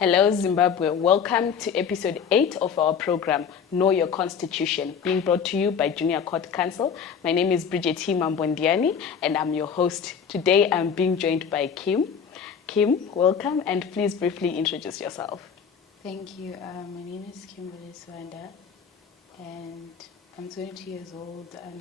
Hello, Zimbabwe. Welcome to episode 8 of our program, Know Your Constitution, being brought to you by Junior Court Counsel. My name is Bridget Mambondiani, and I'm your host. Today, I'm being joined by Kim. Kim, welcome, and please briefly introduce yourself. Thank you. My name is Kimberly Swanda, and I'm 22 years old. I'm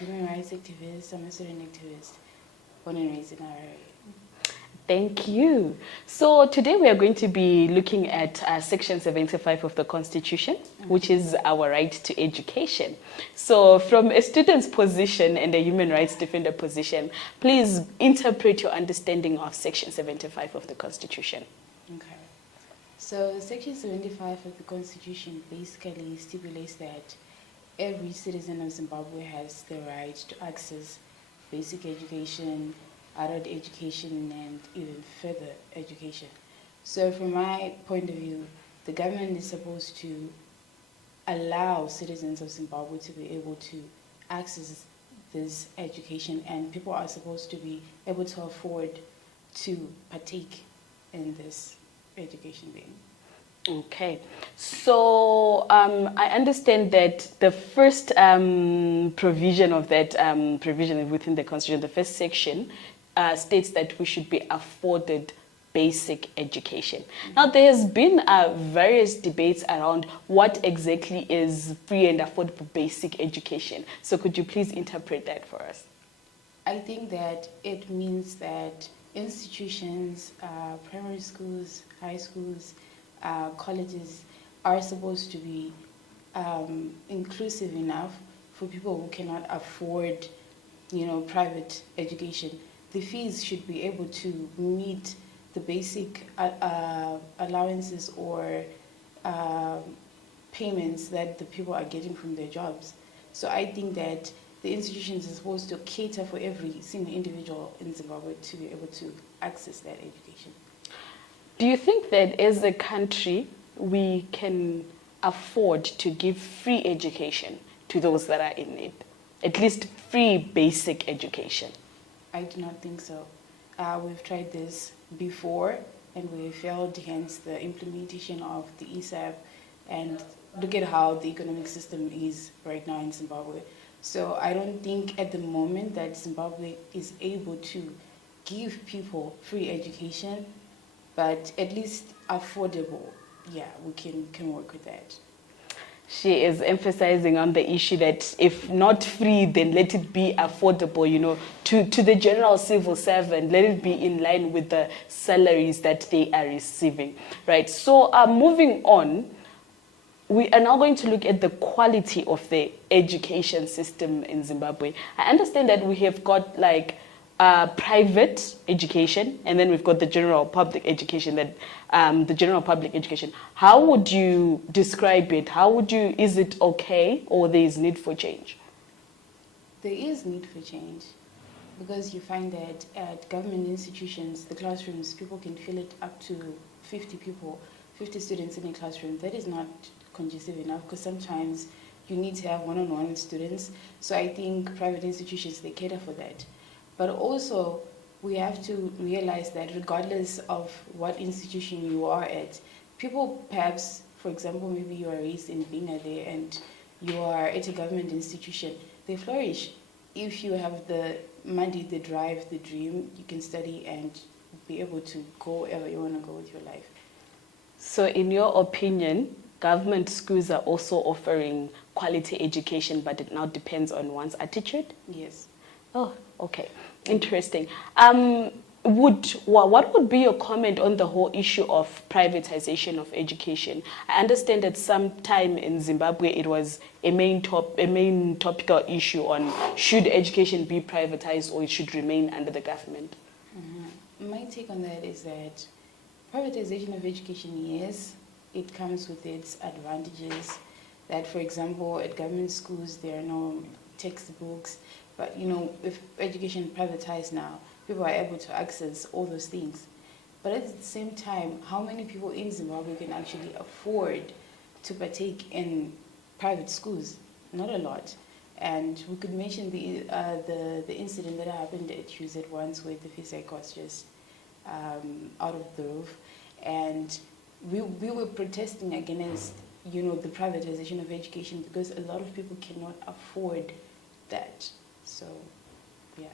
a human rights activist. I'm a student activist, born and raised in Harare. Thank you. So today we are going to be looking at Section 75 of the Constitution, which is our right to education. So from a student's position and a human rights defender position, please interpret your understanding of Section 75 of the Constitution. Okay. So Section 75 of the Constitution basically stipulates that every citizen of Zimbabwe has the right to access basic education, adult education, and even further education. So from my point of view, the government is supposed to allow citizens of Zimbabwe to be able to access this education, and people are supposed to be able to afford to partake in this education being. Okay, so I understand that the first provision of that provision within the Constitution, the first section, states that we should be afforded basic education. Now, there has been various debates around what exactly is free and affordable basic education. So could you please interpret that for us? I think that it means that institutions, primary schools, high schools, colleges are supposed to be inclusive enough for people who cannot afford, private education. The fees should be able to meet the basic allowances or payments that the people are getting from their jobs. So I think that the institutions are supposed to cater for every single individual in Zimbabwe to be able to access that education. Do you think that as a country we can afford to give free education to those that are in need? At least free basic education? I do not think so. We've tried this before and we failed, hence the implementation of the ESAB, and look at how the economic system is right now in Zimbabwe. So I don't think at the moment that Zimbabwe is able to give people free education, but at least affordable. Yeah, we can work with that. She is emphasizing on the issue that if not free, then let it be affordable, to the general civil servant. Let it be in line with the salaries that they are receiving, right? So moving on, we are now going to look at the quality of the education system in Zimbabwe. I understand that we have got private education, and then we've got the general public education. How would you describe it? Is it okay, or there is need for change? There is need for change, because you find that at government institutions, the classrooms, people can fill it up to 50 students in a classroom. That is not conducive enough, because sometimes you need to have one-on-one with students. So I think private institutions, they cater for that. But also, we have to realize that regardless of what institution you are at, people perhaps, for example, maybe you are raised in Bingade and you are at a government institution, they flourish. If you have the money, the drive, the dream, you can study and be able to go wherever you want to go with your life. So in your opinion, government schools are also offering quality education, but it now depends on one's attitude? Yes. Oh, okay. Interesting. What would be your comment on the whole issue of privatization of education? I understand that sometime in Zimbabwe it was a main topical issue on should education be privatized or it should remain under the government. Mm-hmm. My take on that is that privatization of education, yes, it comes with its advantages. That, for example, at government schools there are no textbooks. But, if education is privatized now, people are able to access all those things. But at the same time, how many people in Zimbabwe can actually afford to partake in private schools? Not a lot. And we could mention the incident that happened at UZ once, where the fees was just out of the roof. And we were protesting against, you know, the privatization of education because a lot of people cannot afford that. So, yeah.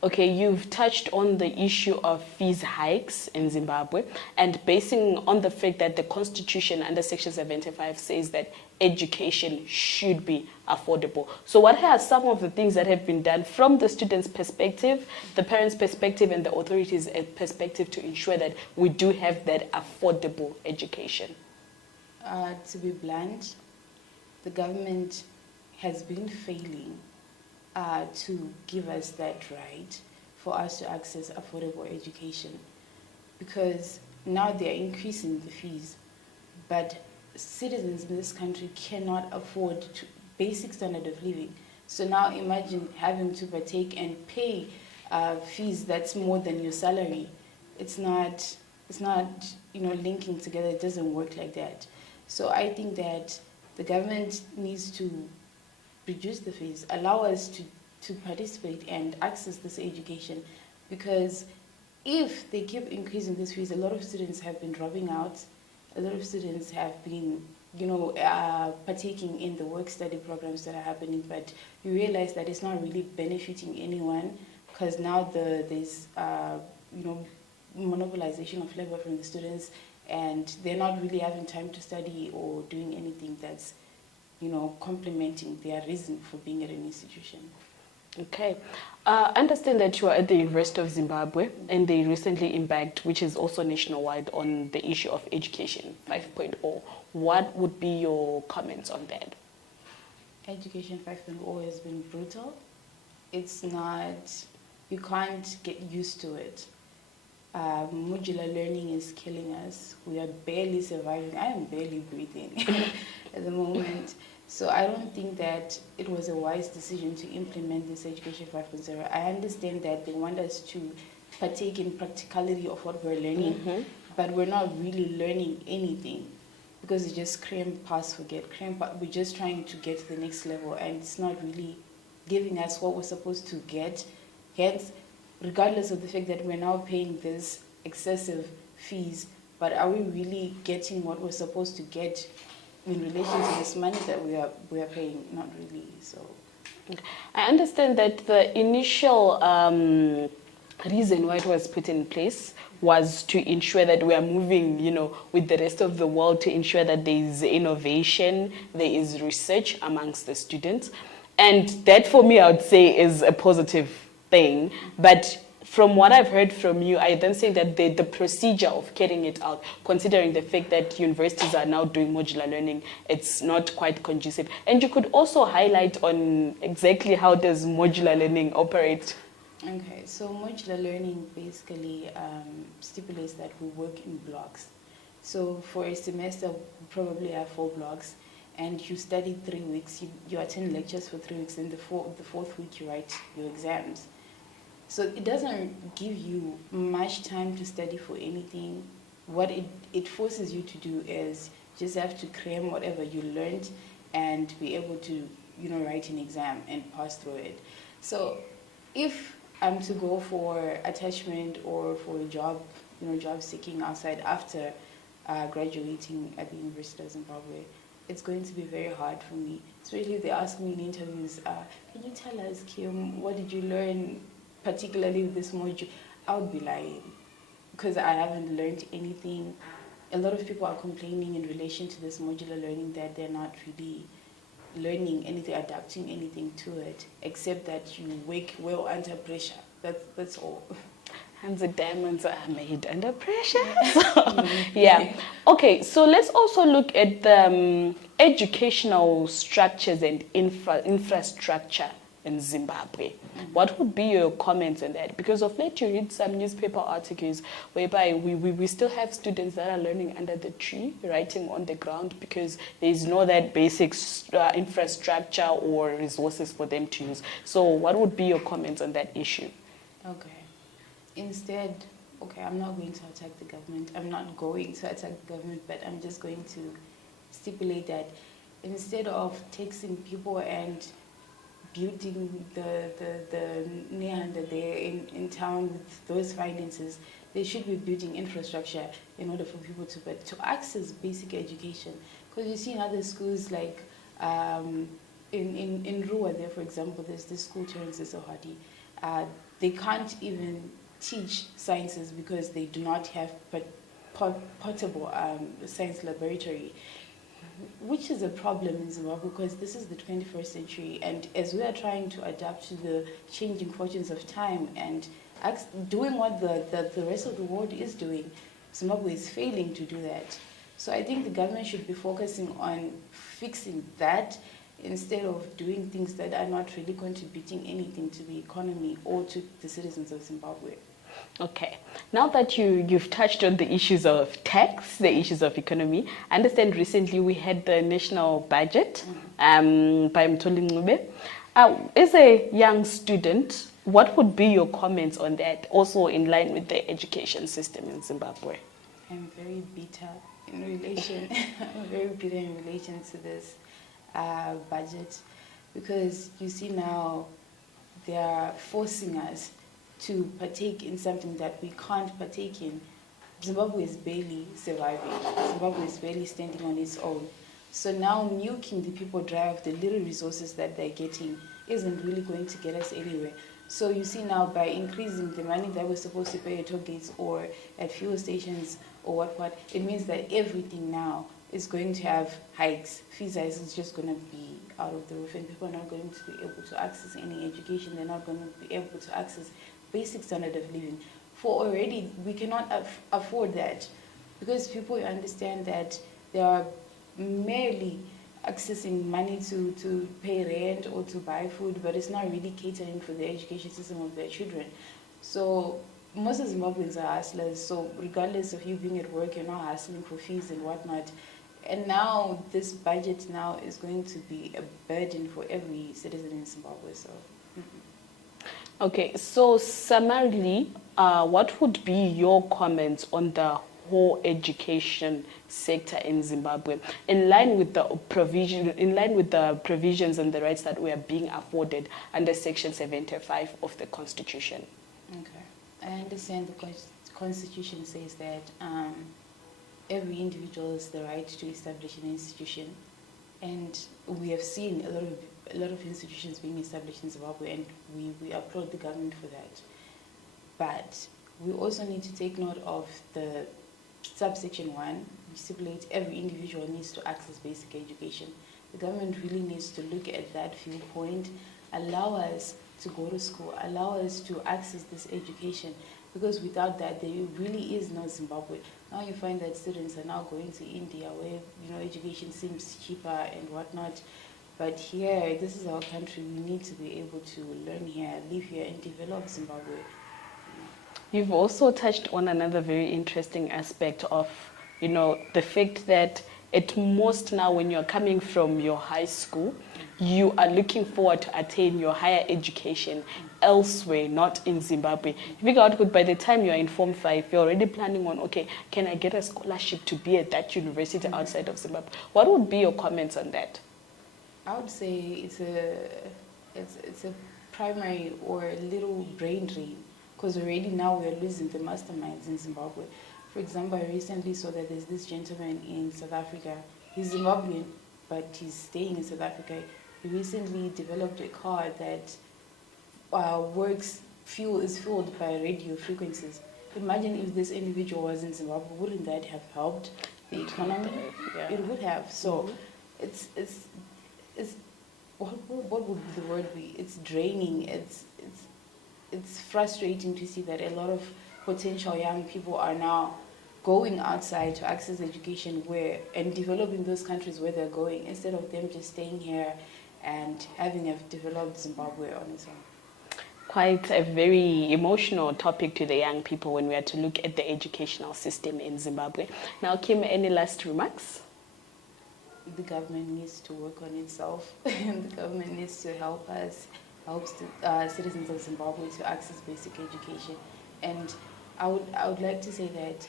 Okay, you've touched on the issue of fees hikes in Zimbabwe, and basing on the fact that the Constitution under Section 75 says that education should be affordable. So what are some of the things that have been done from the student's perspective, the parents' perspective, and the authorities' perspective to ensure that we do have that affordable education? To be blunt, the government has been failing to give us that right for us to access affordable education, because now they are increasing the fees, but citizens in this country cannot afford basic standard of living. So now imagine having to partake and pay fees that's more than your salary. It's not you know, linking together. It doesn't work like that. So I think that the government needs to reduce the fees, allow us to participate and access this education, because if they keep increasing these fees, a lot of students have been dropping out, a lot of students have been, you know, partaking in the work-study programs that are happening, but you realize that it's not really benefiting anyone, because now there's, you know, monopolization of labor from the students, and they're not really having time to study or doing anything that's, you know, complementing their reason for being at an institution. Okay. I understand that you are at the University of Zimbabwe, and they recently embarked, which is also nationwide, on the issue of Education 5.0. What would be your comments on that? Education 5.0 has been brutal. It's not, you can't get used to it. Modular learning is killing us. We are barely surviving. I am barely breathing at the moment. So I don't think that it was a wise decision to implement this Education 5.0. I understand that they want us to partake in practicality of what we're learning, but we're not really learning anything, because it's just cram, pass, forget. We're just trying to get to the next level, and it's not really giving us what we're supposed to get. Hence, regardless of the fact that we're now paying this excessive fees, but are we really getting what we're supposed to get in relation to this money that we are paying? Not really. So I understand that the initial reason why it was put in place was to ensure that we are moving, you know, with the rest of the world, to ensure that there is innovation, there is research amongst the students. And that, for me, I would say is a positive thing. But from what I've heard from you, I then say that the procedure of carrying it out, considering the fact that universities are now doing modular learning, it's not quite conducive. And you could also highlight on exactly how does modular learning operate. Okay, so modular learning basically stipulates that we work in blocks. So for a semester, we probably have 4 blocks, and you study 3 weeks, you attend lectures for 3 weeks, and the fourth week you write your exams. So it doesn't give you much time to study for anything. What it forces you to do is just have to cram whatever you learned and be able to, you know, write an exam and pass through it. So if I'm to go for attachment or for a job, you know, job seeking outside after graduating at the University of Zimbabwe, it's going to be very hard for me. Especially if they ask me in interviews, can you tell us, Kim, what did you learn particularly with this module? I would be lying, because I haven't learned anything. A lot of people are complaining in relation to this modular learning that they're not really learning anything, adapting anything to it, except that you work well under pressure. That's all. And the diamonds are made under pressure. Yeah. Okay, so let's also look at the educational structures and infrastructure in Zimbabwe. What would be your comments on that? Because of late you read some newspaper articles whereby we still have students that are learning under the tree, writing on the ground, because there is no that basic infrastructure or resources for them to use. So what would be your comments on that issue? Okay. Instead, okay, I'm not going to attack the government. I'm not going to attack the government, but I'm just going to stipulate that instead of taxing people and building the Nehanda there in town with those finances, they should be building infrastructure in order for people to access basic education. Because you see in other schools like in Rua there, for example, there's this school, Terence Sohadi. They can't even teach sciences because they do not have portable science laboratory, which is a problem in Zimbabwe because this is the 21st century, and as we are trying to adapt to the changing fortunes of time and doing what the rest of the world is doing, Zimbabwe is failing to do that. So I think the government should be focusing on fixing that instead of doing things that are not really contributing anything to the economy or to the citizens of Zimbabwe. Okay. Now that you've touched on the issues of tax, the issues of economy, I understand recently we had the national budget by Mtholi Ncube. As a young student, what would be your comments on that, also in line with the education system in Zimbabwe? I'm very bitter in relation. I'm very bitter in relation to this budget, because you see now they are forcing us to partake in something that we can't partake in. Zimbabwe is barely surviving. Zimbabwe is barely standing on its own. So now nuking the people drive, the little resources that they're getting, isn't really going to get us anywhere. So you see now by increasing the money that we're supposed to pay at toll gates or at fuel stations or what, it means that everything now is going to have hikes. Fees is just going to be out of the roof, and people are not going to be able to access any education. They're not going to be able to access basic standard of living. For already, we cannot afford that, because people understand that they are merely accessing money to pay rent or to buy food, but it's not really catering for the education system of their children. So most of Zimbabweans are hustlers, so regardless of you being at work, you're not hustling for fees and whatnot. And now this budget now is going to be a burden for every citizen in Zimbabwe. So. Okay, so summarily, what would be your comments on the whole education sector in Zimbabwe, in line with the provisions and the rights that were being afforded under Section 75 of the Constitution? Okay, I understand the Constitution says that every individual has the right to establish an institution, and we have seen a lot of institutions being established in Zimbabwe, and we applaud the government for that. But we also need to take note of the subsection 1, which stipulates every individual needs to access basic education. The government really needs to look at that viewpoint, allow us to go to school, allow us to access this education, because without that, there really is no Zimbabwe. Now you find that students are now going to India, where education seems cheaper and whatnot. But here, this is our country. We need to be able to learn here, live here, and develop Zimbabwe. You've also touched on another very interesting aspect of, the fact that at most now when you're coming from your high school, you are looking forward to attain your higher education elsewhere, not in Zimbabwe. You figure out good, by the time you're in Form 5, you're already planning on, okay, can I get a scholarship to be at that university outside of Zimbabwe? What would be your comments on that? I would say it's a primary or a little brain drain, because already now we are losing the masterminds in Zimbabwe. For example, I recently saw that there's this gentleman in South Africa. He's Zimbabwean, but he's staying in South Africa. He recently developed a car that is fueled by radio frequencies. Imagine if this individual was in Zimbabwe, wouldn't that have helped the economy? Yeah. It would have. So it's what would the word be? It's draining. It's frustrating to see that a lot of potential young people are now going outside to access education and developing those countries where they're going, instead of them just staying here and having a developed Zimbabwe on its own. Quite a very emotional topic to the young people when we are to look at the educational system in Zimbabwe. Now, Kim, any last remarks? The government needs to work on itself. The government needs to help citizens of Zimbabwe to access basic education. And I would like to say that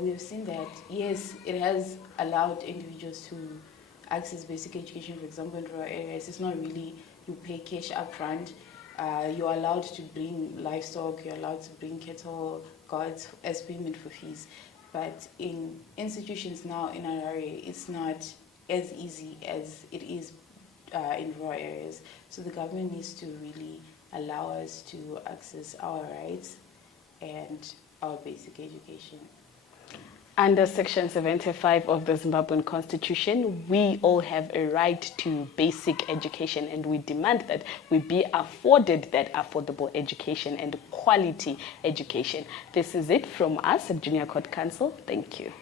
we have seen that, yes, it has allowed individuals to access basic education. For example, in rural areas, it's not really you pay cash up front. You're allowed to bring livestock, you're allowed to bring cattle, guards as payment for fees. But in institutions now in Harare, it's not as easy as it is in rural areas. So the government needs to really allow us to access our rights and our basic education. Under Section 75 of the Zimbabwean Constitution, we all have a right to basic education, and we demand that we be afforded that affordable education and quality education. This is it from us at Junior Court Council. Thank you.